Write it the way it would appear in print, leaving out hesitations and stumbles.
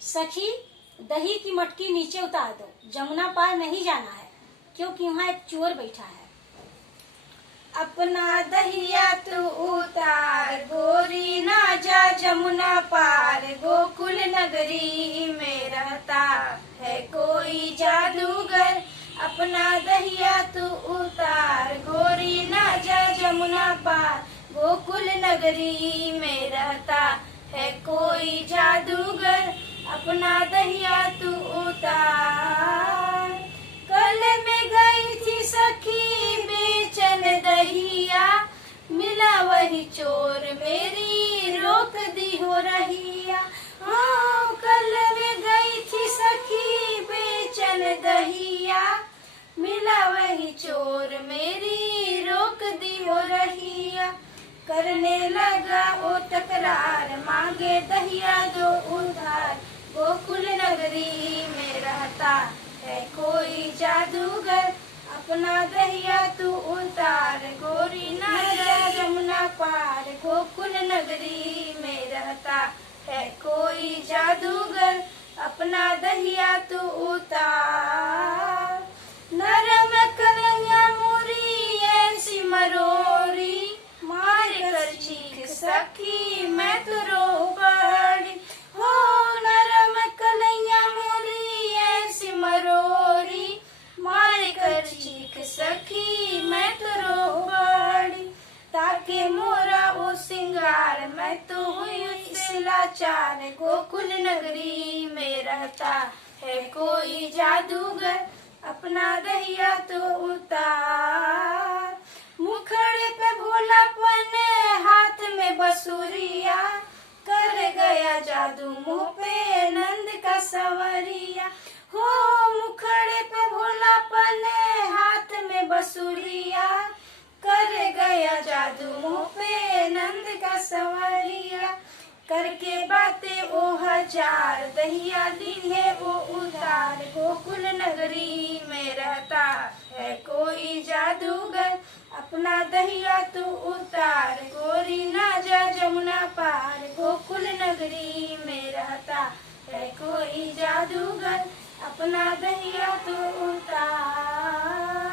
सखी, दही की मटकी नीचे उतार दो, जमुना पार नहीं जाना है, क्योंकि वहाँ एक चोर बैठा है। अपना दहिया तू उतार, गोरी ना जा जमुना पार, गोकुल नगरी में रहता है कोई जादूगर। अपना दहिया तू उतार, गोरी ना जा जमुना पार, गोकुल नगरी में रहता है कोई जादूगर। अपना दहिया तू उतार। कल में गई थी सखी बेचन दहिया, मिला वही चोर मेरी रोक दी हो रहिया। हाँ, कल में गई थी सखी बेचन दहिया, मिला वही चोर मेरी रोक दी हो रहिया। करने लगा वो तकरार, मांगे दहिया दो उधार, गोकुल नगरी में रहता है कोई जादूगर। अपना दहिया तू उतार, गोरी ना जा जमुना पार, गोकुल नगरी में रहता है कोई जादूगर। अपना दहिया तू उतार। नरम कलैया मोरी ऐसी मरोरी, मार कर चीख सखी मैं तो रो पड़ी। हो नरम कलैया मोरी ऐसी मरोरी, मार कर चीख सखी मैं तो रो पड़ी। ताके मोरा वो सिंगार, मैं तो हुई उससे लाचार, गोकुल नगरी में रहता है कोई जादूगर। अपना दहिया तो उतार। मुखड़े पे भोलापन, हाथ में बसुरिया, कर गया जादू मुँह पे नंद का संवरिया। हो मुखड़े पे भोलापन, हाथ में बसुरिया, कर गया जादू मुँह पे नंद का संवरिया। करके बातें ओ हजार, दहिया दी है वो उतार, गोकुल नगरी में रहता है कोई जादूगर। अपना दहिया तू उतार, गोरी ना जा जमुना पार, गोकुल नगरी में रहता है कोई जादूगर। अपना दहिया तू उतार।